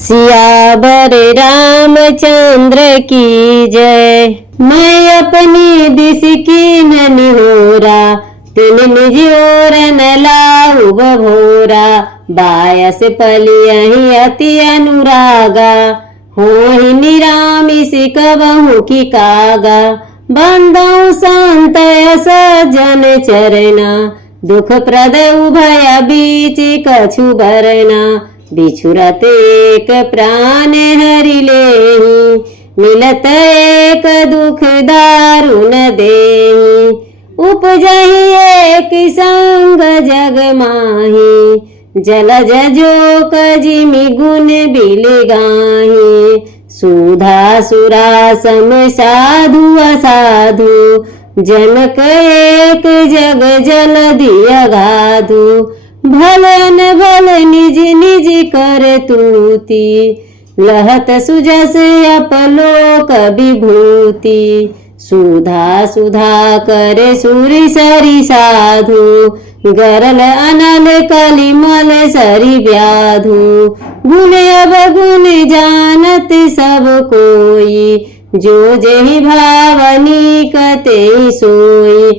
सियावर रामचंद्र की जय। मैं अपनी दिश की निहोरा, तिन निज ओर न लाऊ बभोरा। बायस पलियहि अति अनुरागा, होहि निरामिष कबहु की कागा। बंदौ संत सज्जन चरना, दुख प्रद उभय बीच कछु बरना। बिछुरत एक प्राण हरि लेहि, मिलत एक दुख दारुण देहि। उपजहि एक संग जग माहि, जलज जोक जिमि गुण बिल गाहि। सुधा सुरा सम साधु असाधु, जनक एक जग जलधि अगाधु। भलन भल निज निज कर तूति, लहत सुजस अपलोक विभूति। सुधा सुधा कर सूरि सरि साधु, गरल अनल कलिमल सरि व्याधु। गुण अवगुण जानत सब कोई, जो जेहि भावनी कते सोई।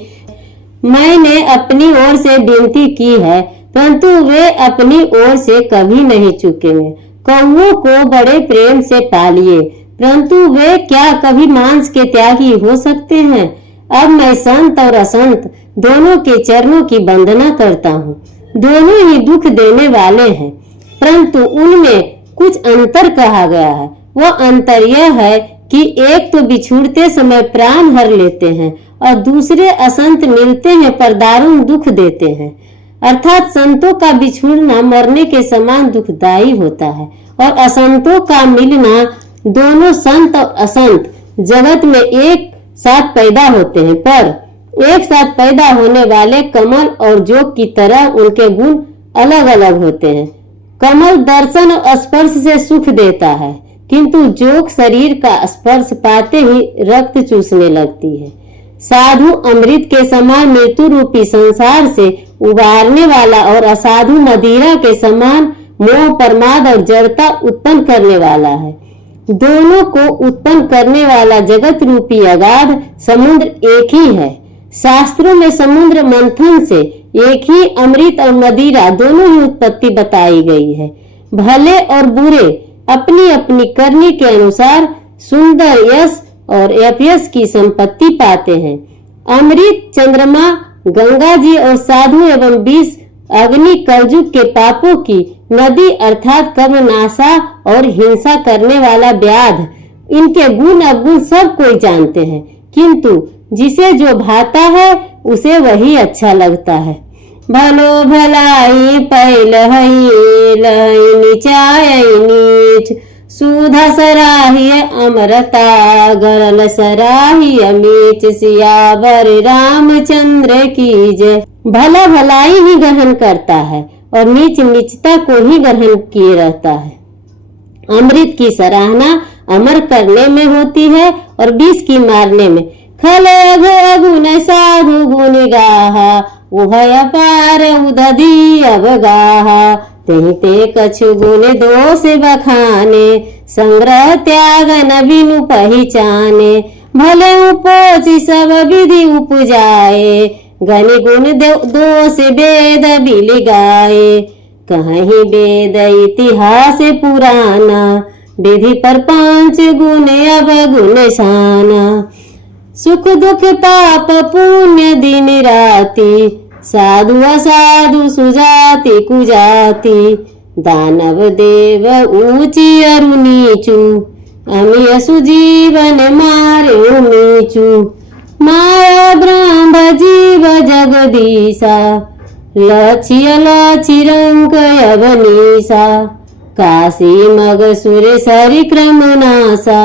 मैंने अपनी ओर से विनती की है, परंतु वे अपनी ओर से कभी नहीं चुकेंगे। कौओं को बड़े प्रेम से पालिए, परंतु वे क्या कभी मांस के त्यागी हो सकते हैं। अब मैं संत और असंत दोनों के चरणों की वंदना करता हूँ। दोनों ही दुख देने वाले हैं, परंतु उनमें कुछ अंतर कहा गया है। वह अंतर यह है कि एक तो बिछुड़ते समय प्राण हर लेते हैं और दूसरे असंत मिलते हैं पर दारुण दुख देते हैं। अर्थात संतों का बिछुड़ना मरने के समान दुखदायी होता है और असंतों का मिलना, दोनों संत और असंत जगत में एक साथ पैदा होते हैं, पर एक साथ पैदा होने वाले कमल और जोग की तरह उनके गुण अलग अलग होते हैं। कमल दर्शन और स्पर्श से सुख देता है, किंतु जोग शरीर का स्पर्श पाते ही रक्त चूसने लगती है। साधु अमृत के समान मृत्यु रूपी संसार से उबारने वाला और असाधु मदिरा के समान मोह प्रमाद और जड़ता उत्पन्न करने वाला है। दोनों को उत्पन्न करने वाला जगत रूपी अगाध समुद्र एक ही है। शास्त्रों में समुद्र मंथन से एक ही अमृत और मदिरा दोनों ही उत्पत्ति बताई गई है। भले और बुरे अपनी अपनी करनी के अनुसार सुंदर यश और अपयश की संपत्ति पाते हैं। अमृत चंद्रमा, गंगा जी और साधु एवं विष अग्नि कलयुग के पापों की नदी अर्थात कर्मनाशा और हिंसा करने वाला व्याध, इनके गुण अवगुण सब कोई जानते हैं, किंतु जिसे जो भाता है उसे वही अच्छा लगता है। भलो भलाई पैलहि, लहि नीचाय नीच। सुधा सराहिय अमरता, गरल सराहिय मीच। सियावर रामचंद्र की जय। भला भलाई ही ग्रहण करता है और नीच नीचता को ही ग्रहण किए रहता है। अमृत की सराहना अमर करने में होती है और विष की मारने में। खल अघ गुण साधु गुण गाहा, उह अपार उदधि अवगाहा। तेहि ते कछु गुण दोष बखाने, संग्रह त्याग न बिनु पहिचाने। भले उपोचि सब विधि उपजाए, गनि गुण दोष वेद बिल गाए। कहीं वेद इतिहास पुराना, विधि पर पांच गुण अवगुण साना। सुख दुख पाप पुण्य दिन राति, साधु असाधु सुजाति कुजाति। दानव देव ऊंची अरु नीचू, अमिय सुजीवन मारे मीचू। माया ब्रह्म जीव जगदीशा, लक्ष्य लक्ष्य रंक अवनीसा। काशी मग सुर सरि क्रम नासा,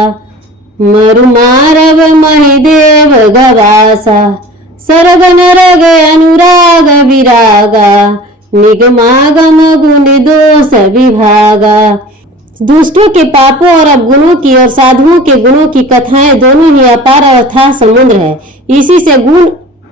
मरु मारव महिदेव गवासा। सरग नरग अनुराग विरागा, निगमागम गुण दोष विभागा। दुष्टों के पापों और अवगुणों की और साधुओं के गुणों की कथाएं दोनों ही अपार अथाह समुद्र है। इसी से गुण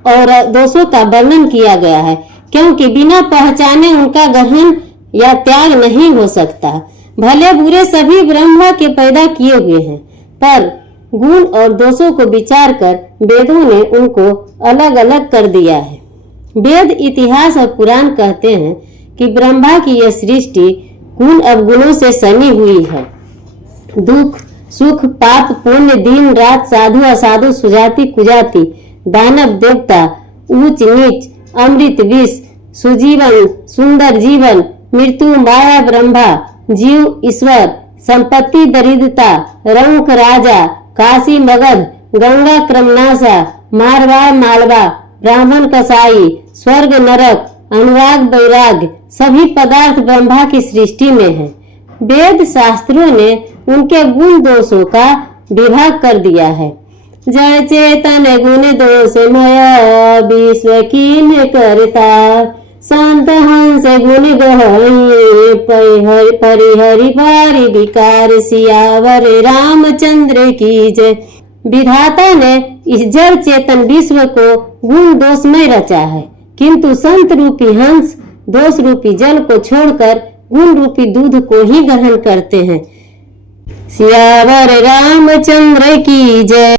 और दोषों का वर्णन किया गया है, क्योंकि बिना पहचाने उनका ग्रहण या त्याग नहीं हो सकता। भले बुरे सभी ब्रह्मा के पैदा किए हुए हैं, पर गुण और दोषों को विचार कर वेदों ने उनको अलग अलग कर दिया है। वेद, इतिहास और पुराण कहते हैं कि ब्रह्मा की यह सृष्टि गुण अवगुणों से सनी हुई है। दुख, सुख, पाप, पुण्य, दिन रात, साधु असाधु, सुजाति कुजाति, दानव देवता, ऊंच नीच, अमृत विष, सुजीवन सुंदर जीवन, मृत्यु माया ब्रह्मा, जीव ईश्वर, संपत्ति दरिद्रता, रंक राजा, काशी मगध, गंगा क्रमनाशा, मारवाड़ मालवा, ब्राह्मण कसाई, स्वर्ग नरक, अनुराग वैराग, सभी पदार्थ ब्रह्मा की सृष्टि में है। वेद शास्त्रों ने उनके गुण दोषों का विभाग कर दिया है। जय चेतन गुण दोषमय विश्व कीन करता, संत हंस गुण गहये परिहरि पारि विकार, सियावर रामचंद्र की जय। विधाता ने इस जड़ चेतन विश्व को गुण दोषमय रचा है, किंतु संत रूपी हंस दोष रूपी जल को छोड़कर गुण रूपी दूध को ही ग्रहण करते हैं। सियावर रामचंद्र की जय।